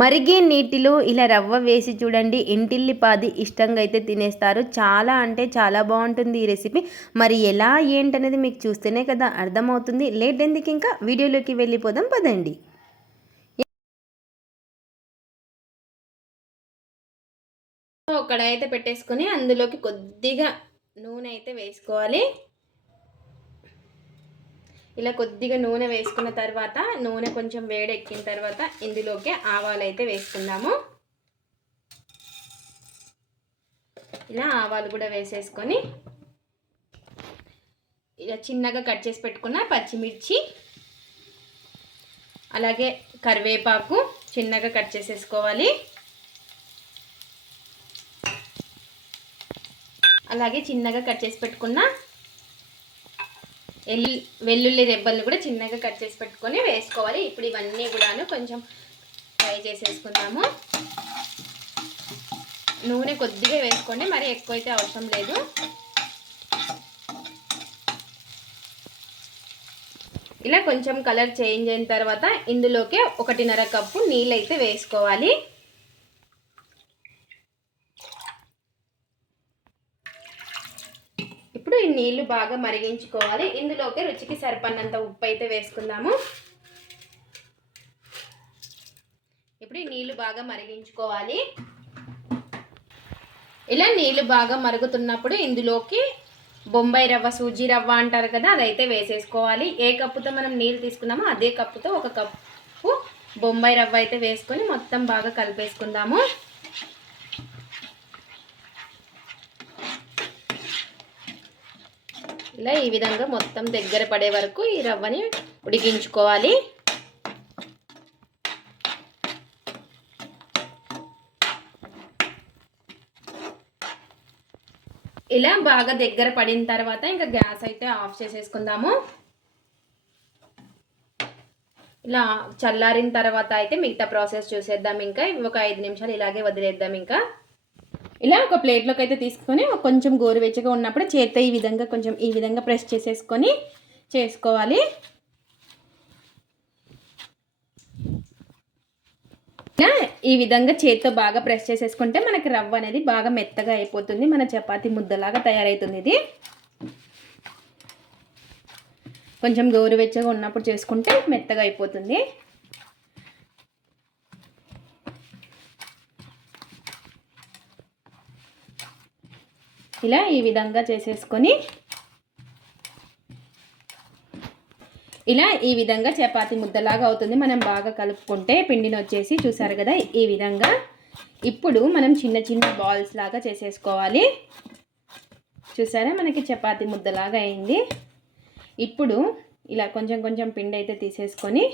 మరిగే నీటిలో ఇలా రవ్వ వేసి చూడండి. ఇంటిల్లిపాది ఇష్టంగా అయితే తినేస్తారు. చాలా అంటే చాలా బాగుంటుంది ఈ రెసిపీ. మరి ఎలా ఏంటనేది మీకు చూస్తేనే కదా అర్థమవుతుంది. లేట్ ఎందుకు ఇంకా? వీడియోలోకి వెళ్ళిపోదాం పదండి. ఒక అయితే పెట్టేసుకొని అందులోకి కొద్దిగా నూనె అయితే వేసుకోవాలి. ఇలా కొద్దిగా నూనె వేసుకున్న తర్వాత నూనె కొంచెం వేడెక్కిన తర్వాత ఇందులోకి ఆవాలు అయితే వేసుకుందాము. ఇలా ఆవాలు కూడా వేసేసుకొని ఇలా చిన్నగా కట్ చేసి పెట్టుకున్న పచ్చిమిర్చి అలాగే కరివేపాకు చిన్నగా కట్ చేసేసుకోవాలి. అలాగే చిన్నగా కట్ చేసి పెట్టుకున్న ఎల్లు వెల్లుల్లి రెబ్బల్ని కూడా చిన్నగా కట్ చేసి పెట్టుకొని వేసుకోవాలి. ఇప్పుడు ఇవన్నీ కూడాను కొంచెం ఫ్రై చేసేసుకుందాము. నూనె కొద్దిగా వేసుకోండి మరి ఎక్కువ అయితే అవసరం లేదు. ఇలా కొంచెం కలర్ చేంజ్ అయిన తర్వాత ఇందులోకి ఒకటిన్నర కప్పు నీళ్ళు అయితే వేసుకోవాలి ఇప్పుడు ఈ నీళ్ళు బాగా మరిగించుకోవాలి. ఇందులోకి రుచికి సరిపడినంత ఉప్పు అయితే వేసుకుందాము. ఇప్పుడు ఈ నీళ్ళు బాగా మరిగించుకోవాలి. ఇలా నీళ్ళు బాగా మరుగుతున్నప్పుడు ఇందులోకి బొంబాయి రవ్వ సూజీ రవ్వ అంటారు కదా అదైతే వేసేసుకోవాలి. ఏ కప్పుతో మనం నీళ్ళు తీసుకున్నామో అదే కప్పుతో ఒక కప్పు బొంబాయి రవ్వ అయితే వేసుకొని మొత్తం బాగా కలిపేసుకుందాము. ఇలా ఈ విధంగా మొత్తం దగ్గర పడే వరకు ఈ రవ్వని ఉడికించుకోవాలి. ఇలా బాగా దగ్గర పడిన తర్వాత ఇంకా గ్యాస్ అయితే ఆఫ్ చేసేసుకుందాము. ఇలా చల్లారిన తర్వాత అయితే మిగతా ప్రాసెస్ చూసేద్దాం ఇంకా. ఒక ఐదు నిమిషాలు ఇలాగే వదిలేద్దాం ఇంకా. ఇలా ఒక ప్లేట్లోకి అయితే తీసుకొని కొంచెం గోరువెచ్చగా ఉన్నప్పుడు చేత్తో ఈ విధంగా కొంచెం ఈ విధంగా ప్రెస్ చేసేసుకొని చేసుకోవాలి. ఈ విధంగా చేత్తో బాగా ప్రెస్ చేసేసుకుంటే మనకి రవ్వ అనేది బాగా మెత్తగా అయిపోతుంది. మన చపాతి ముద్దలాగా తయారవుతుంది ఇది. కొంచెం గోరువెచ్చగా ఉన్నప్పుడు చేసుకుంటే మెత్తగా అయిపోతుంది. ఇలా ఈ విధంగా చేసేసుకొని ఇలా ఈ విధంగా చపాతి ముద్దలాగా అవుతుంది. మనం బాగా కలుపుకుంటే పిండిని వచ్చేసి చూసారు కదా ఈ విధంగా. ఇప్పుడు మనం చిన్న చిన్న బాల్స్ లాగా చేసేసుకోవాలి. చూసారా మనకి చపాతి ముద్దలాగా అయింది. ఇప్పుడు ఇలా కొంచెం కొంచెం పిండి అయితే తీసేసుకొని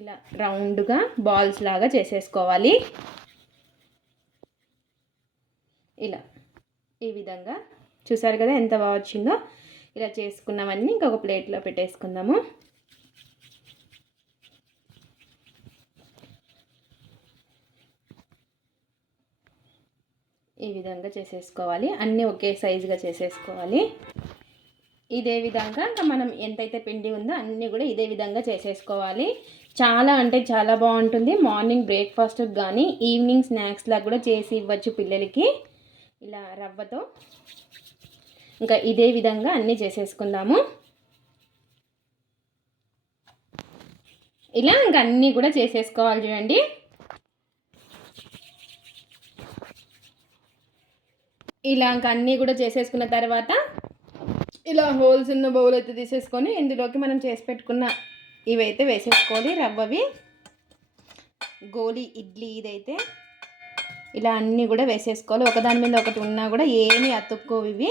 ఇలా రౌండ్గా బాల్స్ లాగా చేసేసుకోవాలి. ఇలా ఈ విధంగా చూసారు కదా ఎంత బాగా వచ్చిందో? ఇలా చేసుకున్నామన్నీ ఇంకొక ప్లేట్లో పెట్టేసుకుందాము. ఈ విధంగా చేసేసుకోవాలి. అన్నీ ఒకే సైజుగా చేసేసుకోవాలి. ఇదే విధంగా ఇంకా మనం ఎంతైతే పిండి ఉందో అన్నీ కూడా ఇదే విధంగా చేసేసుకోవాలి. చాలా అంటే చాలా బాగుంటుంది. మార్నింగ్ బ్రేక్ఫాస్ట్ కానీ ఈవినింగ్ స్నాక్స్లా కూడా చేసి ఇవ్వచ్చు పిల్లలకి. ఇలా రవ్వతో ఇంకా ఇదే విధంగా అన్నీ చేసేసుకుందాము. ఇలా ఇంకా అన్నీ కూడా చేసేసుకోవాలి చూడండి. ఇలా ఇంకా అన్నీ కూడా చేసేసుకున్న తర్వాత ఇలా హోల్స్ ఉన్న బౌల్ అయితే తీసేసుకొని ఇందులోకి మనం చేసి పెట్టుకున్న ఇవైతే వేసేసుకోవాలి రవ్వవి. గోలీ ఇడ్లీ ఇదైతే ఇలా అన్నీ కూడా వేసేసుకోవాలి. ఒకదాని మీద ఒకటి ఉన్నా కూడా ఏమీ అతుక్కోవు ఇవి.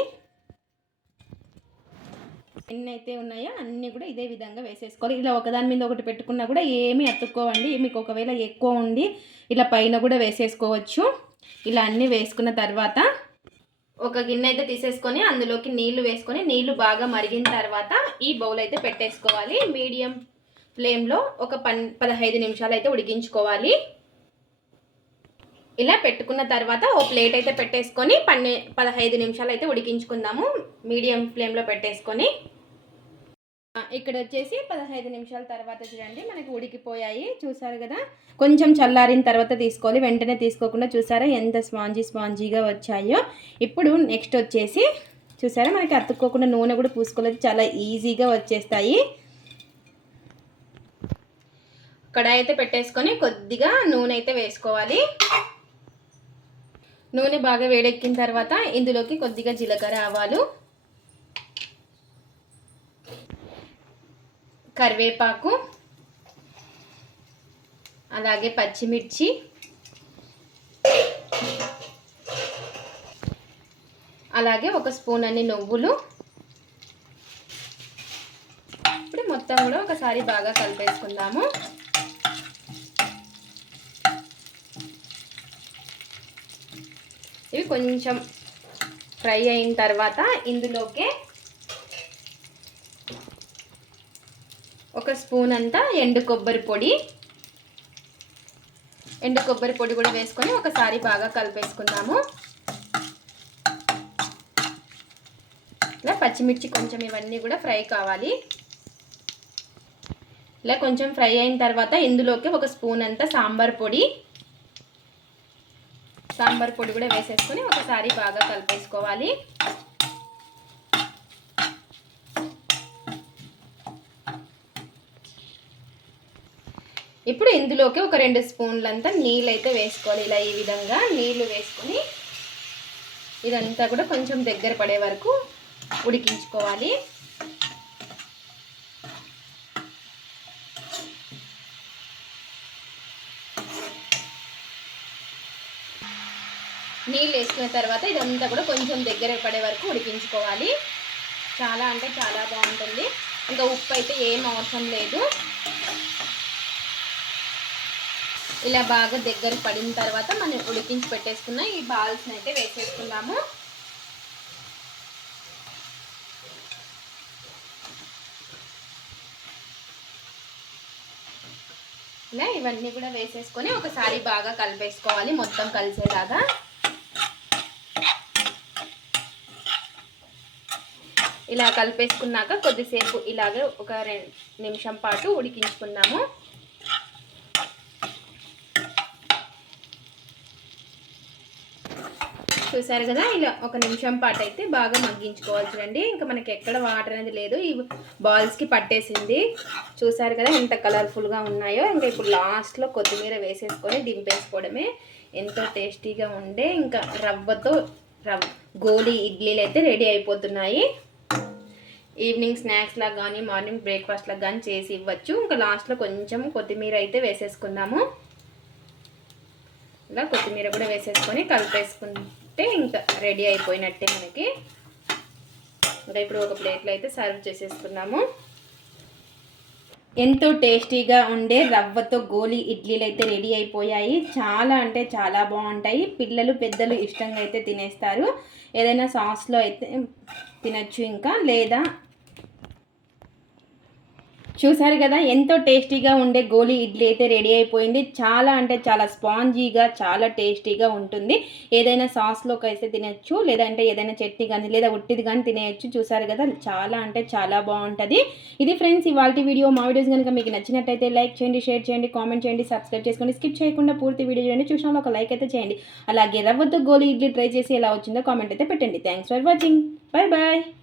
ఎన్ని అయితే ఉన్నాయో అన్నీ కూడా ఇదే విధంగా వేసేసుకోవాలి. ఇలా ఒకదాని మీద ఒకటి పెట్టుకున్నా కూడా ఏమీ అతుక్కోవండి. మీకు ఒకవేళ ఎక్కువ ఉండి ఇలా పైన కూడా వేసేసుకోవచ్చు. ఇలా అన్నీ వేసుకున్న తర్వాత ఒక గిన్నె అయితే తీసేసుకొని అందులోకి నీళ్ళు వేసుకొని నీళ్ళు బాగా మరిగిన తర్వాత ఈ బౌల్ అయితే పెట్టేసుకోవాలి. మీడియం ఫ్లేమ్లో ఒక పన్ పదహైదు నిమిషాలు అయితే ఉడికించుకోవాలి. ఇలా పెట్టుకున్న తర్వాత ఓ ప్లేట్ అయితే పెట్టేసుకొని పన్నె పదహైదు నిమిషాలు అయితే ఉడికించుకుందాము. మీడియం ఫ్లేమ్లో పెట్టేసుకొని. ఇక్కడ వచ్చేసి పదహైదు నిమిషాల తర్వాత చూడండి మనకి ఉడికిపోయాయి. చూసారు కదా? కొంచెం చల్లారిన తర్వాత తీసుకోవాలి. వెంటనే తీసుకోకుండా చూసారా ఎంత స్పాంజీ స్పాంజీగా వచ్చాయో? ఇప్పుడు నెక్స్ట్ వచ్చేసి చూసారా? మనకి అతుక్కోకుండా నూనె కూడా పూసుకోలేదు. చాలా ఈజీగా వచ్చేస్తాయి. కడాయి అయితే పెట్టేసుకొని కొద్దిగా నూనె అయితే వేసుకోవాలి. నూనె బాగా వేడెక్కిన తర్వాత ఇందులోకి కొద్దిగా జీలకర్ర ఆవాలు కరివేపాకు అలాగే పచ్చిమిర్చి అలాగే ఒక స్పూన్ అన్ని నువ్వులు. ఇప్పుడు మొత్తం కూడా ఒకసారి బాగా కలిపేసుకుందాము. కొంచెం ఫ్రై అయిన తర్వాత ఇందులోకే ఒక స్పూన్ అంతా ఎండు కొబ్బరి పొడి. ఎండు కొబ్బరి పొడి కూడా వేసుకొని ఒకసారి బాగా కలిపేసుకుందాము. ఇలా పచ్చిమిర్చి కొంచెం ఇవన్నీ కూడా ఫ్రై కావాలి. ఇలా కొంచెం ఫ్రై అయిన తర్వాత ఇందులోకి ఒక స్పూన్ అంతా సాంబార్ పొడి. సాంబార్ పొడి కూడా వేసేసుకొని ఒకసారి బాగా కలిపేసుకోవాలి. ఇప్పుడు ఇందులోకి ఒక రెండు స్పూన్లంతా నీళ్ళు అయితే వేసుకోవాలి. ఇలా ఈ విధంగా నీళ్ళు వేసుకొని ఇదంతా కూడా కొంచెం దగ్గర పడే వరకు ఉడికించుకోవాలి. నీళ్ళు వేసుకున్న తర్వాత ఇదంతా కూడా కొంచెం దగ్గర పడే వరకు ఉడికించుకోవాలి. చాలా అంటే చాలా బాగుంటుంది. ఇంకా ఉప్పు అయితే ఏం అవసరం లేదు. ఇలా బాగా దగ్గర పడిన తర్వాత మనం ఉడికించి పెట్టేసుకున్న ఈ బాల్స్ని అయితే వేసేసుకున్నాము ఇలా ఇవన్నీ కూడా వేసేసుకొని ఒకసారి బాగా కలిపేసుకోవాలి మొత్తం కలిసేలాగా. ఇలా కలిపేసుకున్నాక కొద్దిసేపు ఇలాగే ఒక రెండు నిమిషం పాటు ఉడికించుకున్నాము. చూసారు కదా ఇలా ఒక నిమిషం పాటు అయితే బాగా మగ్గించుకోవాలి చూడండి ఇంకా మనకి ఎక్కడ వాటర్ అనేది లేదు. ఈ బాల్స్కి పట్టేసింది. చూసారు కదా ఎంత కలర్ఫుల్గా ఉన్నాయో. ఇంకా ఇప్పుడు లాస్ట్లో కొత్తిమీర వేసేసుకొని దింపేసుకోవడమే. ఎంతో టేస్టీగా ఉండే. ఇంకా రవ్వతో రవ్ గోలీ ఇడ్లీలు అయితే రెడీ అయిపోతున్నాయి. ఈవినింగ్ స్నాక్స్ లాగా కానీ మార్నింగ్ బ్రేక్ఫాస్ట్ లాగా కానీ చేసి ఇవ్వచ్చు. ఇంకా లాస్ట్లో కొంచెం కొత్తిమీర అయితే వేసేసుకుందాము. ఇలా కొత్తిమీర కూడా వేసేసుకొని కలిపేసుకుంటే ఇంకా రెడీ అయిపోయినట్టే మనకి. ఇంకా ఇప్పుడు ఒక ప్లేట్లో అయితే సర్వ్ చేసేసుకున్నాము ఎంతో టేస్టీగా ఉండే రవ్వతో గోలి ఇడ్లీలు అయితే రెడీ అయిపోయాయి. చాలా అంటే చాలా బాగుంటాయి. పిల్లలు పెద్దలు ఇష్టంగా అయితే తినేస్తారు. ఏదైనా సాస్లో అయితే తినచ్చు ఇంకా లేదా చూసారు కదా ఎంతో టేస్టీగా ఉండే గోలీ ఇడ్లీ అయితే రెడీ అయిపోయింది. చాలా అంటే చాలా స్పాంజీగా చాలా టేస్టీగా ఉంటుంది. ఏదైనా సాస్లోకి అయితే తినచ్చు లేదంటే ఏదైనా చట్నీ కానీ లేదా ఉట్టిది కానీ తినేయచ్చు. చూసారు కదా చాలా అంటే చాలా బాగుంటుంది. ఇది ఫ్రెండ్స్ ఇవాళ వీడియో మా వీడియోస్ కనుక మీకు నచ్చినట్టయితే లైక్ చేయండి షేర్ చేయండి కామెంట్ చేయండి సబ్స్క్రైబ్ చేసుకోండి. స్కిప్ చేయకుండా పూర్తి వీడియో చేయండి చూసిన ఒక లైక్ అయితే చేయండి. అలాగే రవ్వతో గోలీ ఇడ్లీ ట్రై చేసి ఎలా వచ్చిందో కామెంట్ అయితే పెట్టండి. Thanks for watching. Bye bye